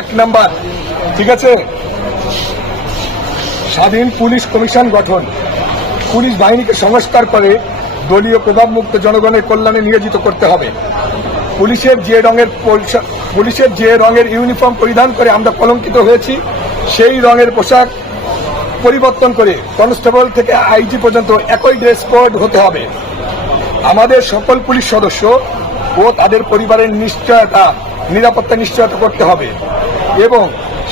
এক নাম্বার, ঠিক আছে? স্বাধীন পুলিশ কমিশন গঠন। পুলিশ বাহিনীকে সংস্কার করে দলীয় প্রভাবমুক্ত জনগণের কল্যাণে নিয়োজিত করতে হবে। পুলিশের যে রঙের পুলিশের যে রঙের ইউনিফর্ম পরিধান করে আমরা কলঙ্কিত হয়েছি, সেই রঙের পোশাক পরিবর্তন করে কনস্টেবল থেকে আইজি পর্যন্ত একই ড্রেস কোড হতে হবে। আমাদের সকল পুলিশ সদস্য ও তাদের পরিবারের নিশ্চয়তা, নিরাপত্তা নিশ্চয়তা করতে হবে। এবং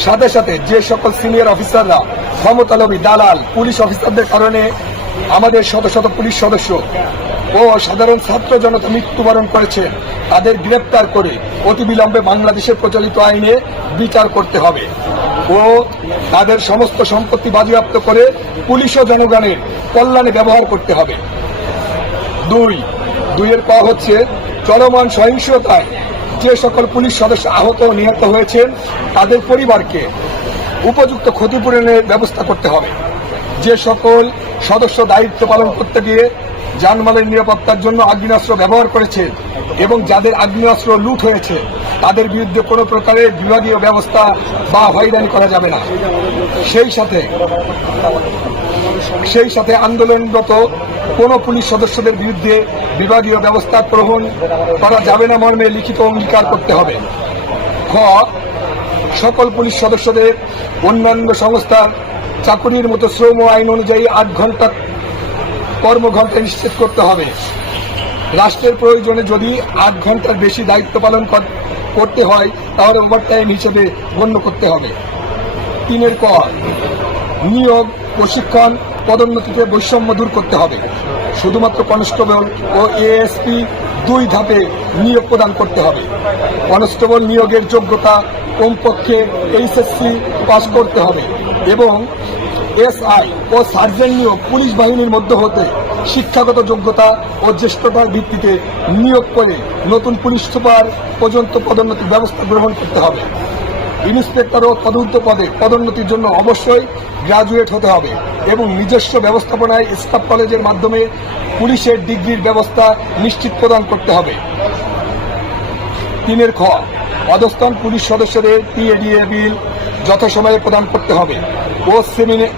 সাথে সাথে যে সকল সিনিয়র অফিসাররা ক্ষমতালবী, দালাল, পুলিশ অফিসারদের কারণে আমাদের শত শত পুলিশ সদস্য ও সাধারণ ছাত্র জনতা মৃত্যুবরণ করেছে, তাদের গ্রেপ্তার করে অতিবিলম্বে বাংলাদেশের প্রচলিত আইনে বিচার করতে হবে ও তাদের সমস্ত সম্পত্তি বাজেয়াপ্ত করে পুলিশ ও জনগণের কল্যাণে ব্যবহার করতে হবে। দুই, দুইয়ের ক হচ্ছে চলমান সহিংসতায় যে সকল পুলিশ সদস্য আহত ও নিহত হয়েছেন, তাদের পরিবারকে উপযুক্ত ক্ষতিপূরণের ব্যবস্থা করতে হবে। যে সকল সদস্য দায়িত্ব পালন করতে গিয়ে যানমালের নিরাপত্তার জন্য আগ্নেয়াস্ত্র ব্যবহার করেছে এবং যাদের আগ্নেয়াস্ত্র লুট হয়েছে, তাদের বিরুদ্ধে কোনো প্রকারের বিভাগীয় ব্যবস্থা বা হয়রানি করা যাবে না। সেই সাথে সেই সাথে আন্দোলনরত কোন পুলিশ সদস্যদের বিরুদ্ধে বিভাগীয় ব্যবস্থা গ্রহণ করা যাবে না মর্মে লিখিত অঙ্গীকার করতে হবে। খ, সকল পুলিশ সদস্যদের অন্যান্য সংস্থার চাকুরির মতো শ্রম আইন অনুযায়ী আট ঘণ্টা কর্মঘণ্টা নিশ্চিত করতে হবে। রাষ্ট্রের প্রয়োজনে যদি আট ঘণ্টার বেশি দায়িত্ব পালন কর- করতে হয়, তাহলে ওভার টাইম হিসেবে গণ্য করতে হবে। তিনের ক, নিয়োগ প্রশিক্ষণ, পদোন্নতিতে বৈষম্য দূর করতে হবে। শুধুমাত্র কনস্টেবল ও এএসপি দুই ধাপে নিয়োগ প্রদান করতে হবে। কনস্টেবল নিয়োগের যোগ্যতা কমপক্ষে এইচএসসি পাস করতে হবে এবং এসআই ও সার্জেন্ট নিয়োগ পুলিশ বাহিনীর মধ্যে হতে শিক্ষাগত যোগ্যতা ও জ্যেষ্ঠতার ভিত্তিতে নিয়োগ করে নতুন পুলিশ সুপার পর্যন্ত পদোন্নতির ব্যবস্থা গ্রহণ করতে হবে। ইন্সপেক্টর ও তদন্ত পদে পদোন্নতির জন্য অবশ্যই গ্রাজুয়েট হতে হবে এবং নিজস্ব ব্যবস্থাপনায় স্টাফ কলেজের মাধ্যমে পুলিশের ডিগ্রির ব্যবস্থা নিশ্চিত প্রদান করতে হবে। তিনের খ অধস্থান পুলিশ সদস্যদের পিএডিএ বিল যথাসময়ে প্রদান করতে হবে ও সেমিনে,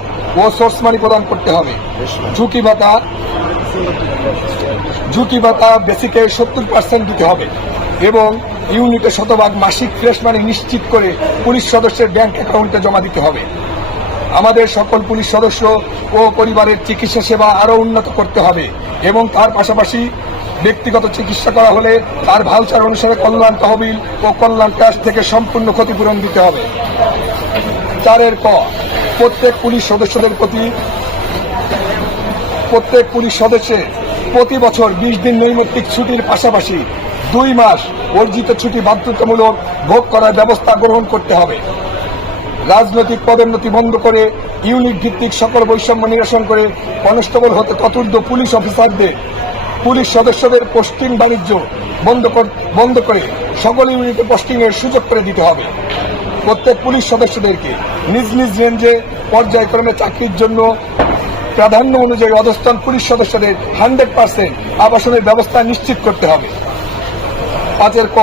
ও সোর্স মানি প্রদান করতে হবে। ঝুঁকি ভাতা ঝুঁকি ভাতা বেসিকে সত্তর পার্সেন্ট দিতে হবে। এবং ইউনিটে শতভাগ মাসিক ফ্রেশ মানি নিশ্চিত করে পুলিশ সদস্যের ব্যাংক অ্যাকাউন্টে জমা দিতে হবে। আমাদের সকল পুলিশ সদস্য ও পরিবারের চিকিৎসা সেবা আরও উন্নত করতে হবে এবং তার পাশাপাশি ব্যক্তিগত চিকিৎসা করা হলে তার ভাউচার অনুসারে কল্যাণ তহবিল ও কল্যাণ ট্রাস্ট থেকে সম্পূর্ণ ক্ষতিপূরণ দিতে হবে। চারের ক, প্রত্যেক পুলিশ সদস্যদের প্রতি প্রত্যেক পুলিশ সদস্যের প্রতি বছর বিশ দিন নৈমিত্তিক ছুটির পাশাপাশি দুই মাস অর্জিত ছুটি বাধ্যতামূলক ভোগ করার ব্যবস্থা গ্রহণ করতে হবে। রাজনৈতিক পদোন্নতি বন্ধ করে ইউনিট ভিত্তিক সকল বৈষম্য নিরসন করে কনস্টেবল হতে চতুর্থ পুলিশ অফিসারদের, পুলিশ সদস্যদের পোস্টিং বাণিজ্য বন্ধ বন্ধ করে সকল ইউনিটে পোস্টিং এর সুযোগ করে দিতে হবে। প্রত্যেক পুলিশ সদস্যদেরকে নিজ নিজ রেঞ্জে পর্যায়ক্রমে চাকরির জন্য প্রাধান্য অনুযায়ী অধস্থান পুলিশ সদস্যদের হান্ড্রেড পার্সেন্ট আবাসনের ব্যবস্থা নিশ্চিত করতে হবে। পাঁচের ক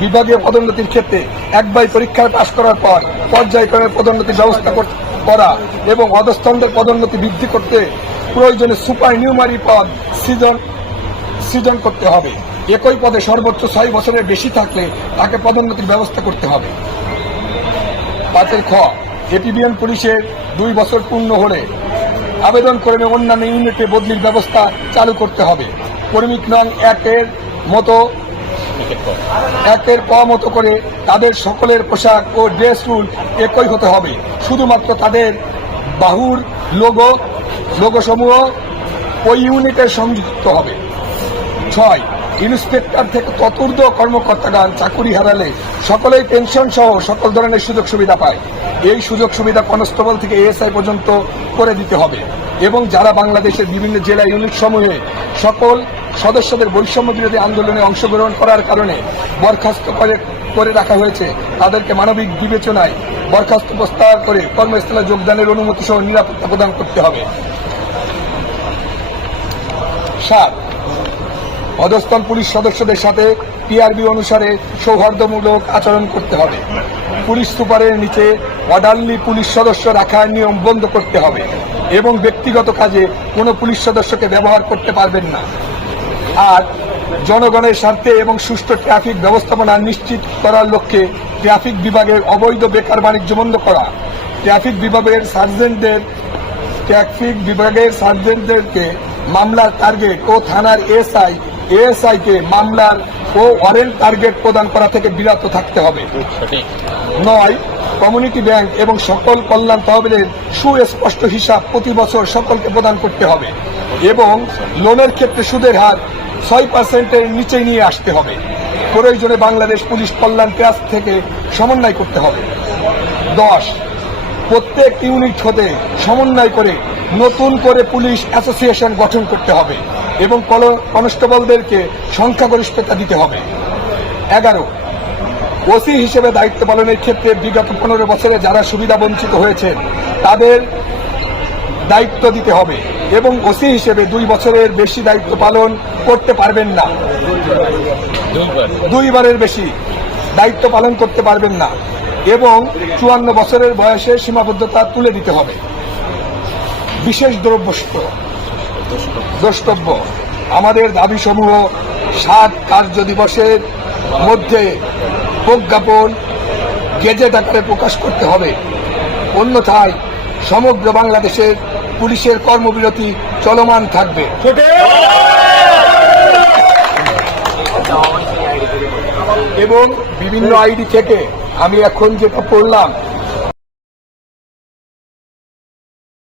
বিভাগীয় পদোন্নতির ক্ষেত্রে এক বাই পরীক্ষায় পাশ করার পর পর্যায়ক্রমে পদোন্নতির ব্যবস্থা কর- এবং অধস্তনদের পদোন্নতি বৃদ্ধি করতে প্রয়োজনে সুপার নিউমারি পদ সৃজন সৃজন করতে হবে। একই পদে সর্বোচ্চ ছয় বছরের বেশি থাকলে তাকে পদোন্নতির ব্যবস্থা করতে হবে। পাঁচের খ, এপিবিএন পুলিশের দুই বছর পূর্ণ হলে আবেদন করে অন্যান্য ইউনিটে বদলির ব্যবস্থা চালু করতে হবে। কর্মিক নং একের মতো একের মতো করে তাদের সকলের পোশাক ও ড্রেস রুল একই হতে হবে। শুধুমাত্র তাদের বাহুর লোগো লোগো সমূহ ওই ইউনিটের সংযুক্ত হবে। ছয়, ইন্সপেক্টর থেকে চতুর্থ কর্মকর্তাগণ চাকুরি হারালে সকলেই পেনশন সহ সকল ধরনের সুযোগ সুবিধা পায়। এই সুযোগ সুবিধা কনস্টেবল থেকে এএসআই পর্যন্ত করে দিতে হবে। এবং যারা বাংলাদেশের বিভিন্ন জেলা ইউনিট সমূহে সকল সদস্যদের বৈষম্য বিরোধী আন্দোলনে অংশগ্রহণ করার কারণে বরখাস্ত করে করে রাখা হয়েছে। তাদেরকে মানবিক বিবেচনায় বরখাস্ত প্রস্তাব করে কর্মস্থলে যোগদানের অনুমতি সহ নিরাপত্তা প্রদান করতে হবে। সাত অধস্তন পুলিশ সদস্যদের সাথে পিআরবি অনুসারে সৌহার্দ্যমূলক আচরণ করতে হবে। পুলিশ সুপারের নিচে অর্ডারলি পুলিশ সদস্য রাখার নিয়ম বন্ধ করতে হবে এবং ব্যক্তিগত কাজে কোনো পুলিশ সদস্যকে ব্যবহার করতে পারবেন না। আর জনগণের স্বার্থে এবং সুষ্ঠু ট্রাফিক ব্যবস্থাপনা নিশ্চিত করার লক্ষ্যে ট্রাফিক বিভাগের অবৈধ বেকার বাণিজ্য বন্ধ করা। ট্রাফিক বিভাগের সার্জেন্টদের, ট্রাফিক বিভাগের সার্জেন্টদেরকে মামলার টার্গেট ও থানার এসআই এএসআই কে মামলার ও ওয়ারেন্ট টার্গেট প্রদান করা থেকে বিরত থাকতে হবে। নয়, কমিউনিটি ব্যাংক এবং সকল কল্যাণ তহবিলের সুস্পষ্ট হিসাব প্রতি বছর সকলকে প্রদান করতে হবে এবং লোনের ক্ষেত্রে সুদের হার ছয় পার্সেন্টের নিচে নিয়ে আসতে হবে। প্রয়োজনে বাংলাদেশ পুলিশ কল্যাণ ট্রাস্ট থেকে সমন্বয় করতে হবে। দশ, প্রত্যেক ইউনিট হতে সমন্বয় করে নতুন করে পুলিশ অ্যাসোসিয়েশন গঠন করতে হবে এবং কনস্টেবলদেরকে সংখ্যাগরিষ্ঠতা দিতে হবে। এগারো, ওসি হিসেবে দায়িত্ব পালনের ক্ষেত্রে বিগত পনেরো বছরে যারা সুবিধা বঞ্চিত হয়েছেন, তাদের দায়িত্ব দিতে হবে। এবং ওসি হিসেবে দুই বছরের বেশি দায়িত্ব পালন করতে পারবেন না। দুইবারের বেশি দায়িত্ব পালন করতে পারবেন না এবং চুয়ান্ন বছরের বয়সে সীমাবদ্ধতা তুলে দিতে হবে। বিশেষ দ্রব্য দ্রষ্টব্য। আমাদের দাবিসমূহ সাত কার্য দিবসের মধ্যে প্রজ্ঞাপন গেজেট আকারে প্রকাশ করতে হবে। অন্যথায় সমগ্র বাংলাদেশের পুলিশের কর্মবিরতি চলমান থাকবে। এবং বিভিন্ন আইডি থেকে আমি এখন যেটা পড়লাম